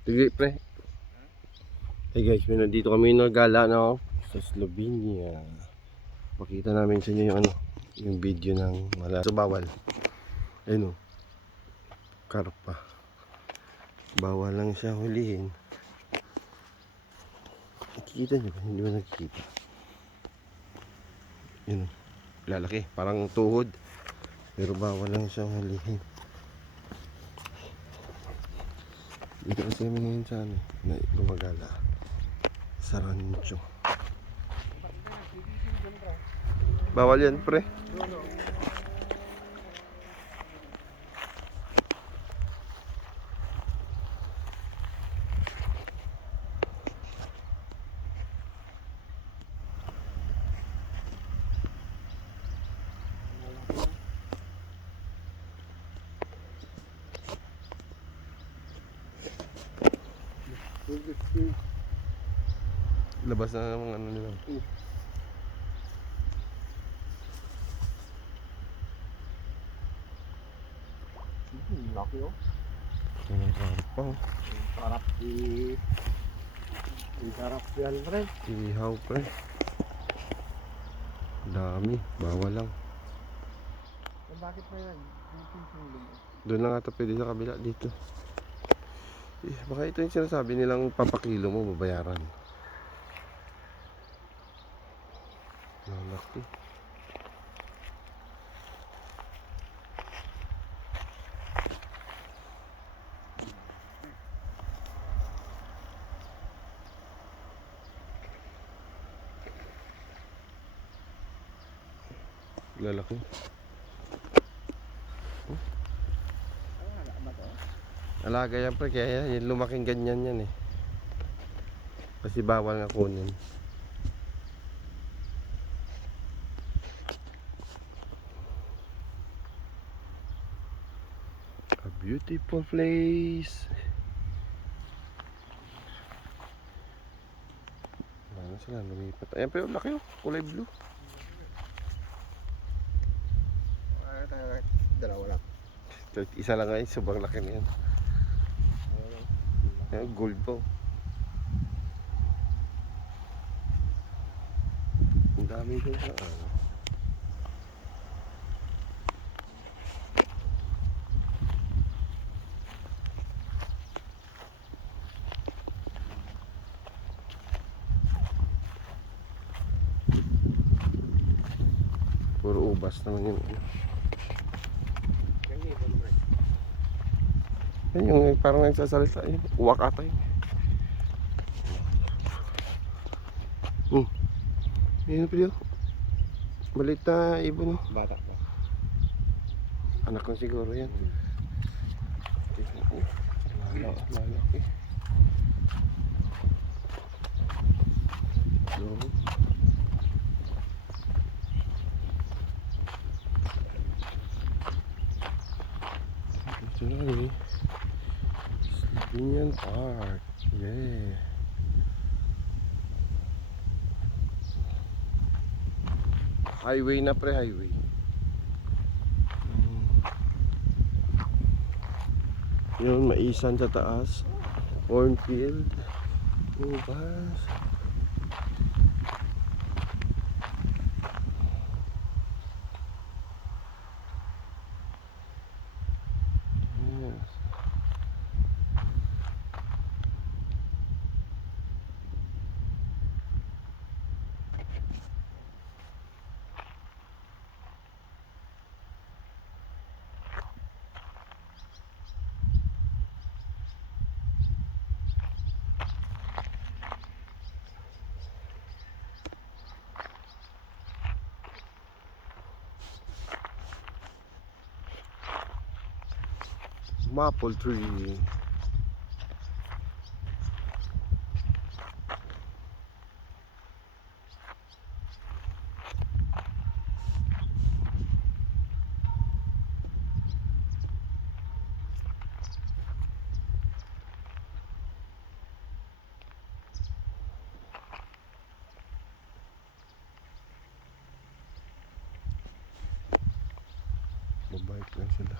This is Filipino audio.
Sige, pre. Hey guys, may nandito kami nagala na sa Slovenia. Pakita namin sa inyo yung yung video ng so bawal. Ayun o. Karpa. Bawal lang siya hulihin. Nakikita nyo ba? Hindi ba nakikita? Yun o. Lalaki. Parang tuhod. Pero bawal lang siyang hulihin. Dito kasi kami ngayon sa na gumagala sa rancho. Bawal yan, pre. Labas na ng ano nila. Laki oh. Ang karpa. Sarap sarap yan, pre. Ihaw, pre. Dami. Bawal lang. Bakit na yan? Doon lang ata pwede sa kabila dito. Baka ito yung sinasabi nilang papakilo mo, babayaran. Lalaki. Lalaki. Alaga yan, pre, kaya yan lumaking ganyan yan eh. Kasi bawal nga kunin. A beautiful place. Ano sila, lumipat. Ayan, pero laki oh, kulay blue. Dalawa lang. Isa lang nga, sobrang laki na yan. Ayan, gold po. Ang dami doon sa puro ubas naman yun. Yan yung parang nagsasalita yun. Uwak ata yun. Yun na pala. Maliit na ibon. Bata pa. Anak ko siguro yan. Malaki. Ito na eh. Slovenian Park. Yeah. Highway na, pre, highway. Yun, maisan sa taas. Cornfield. Ubas. Maple tree. Mabait lang sila.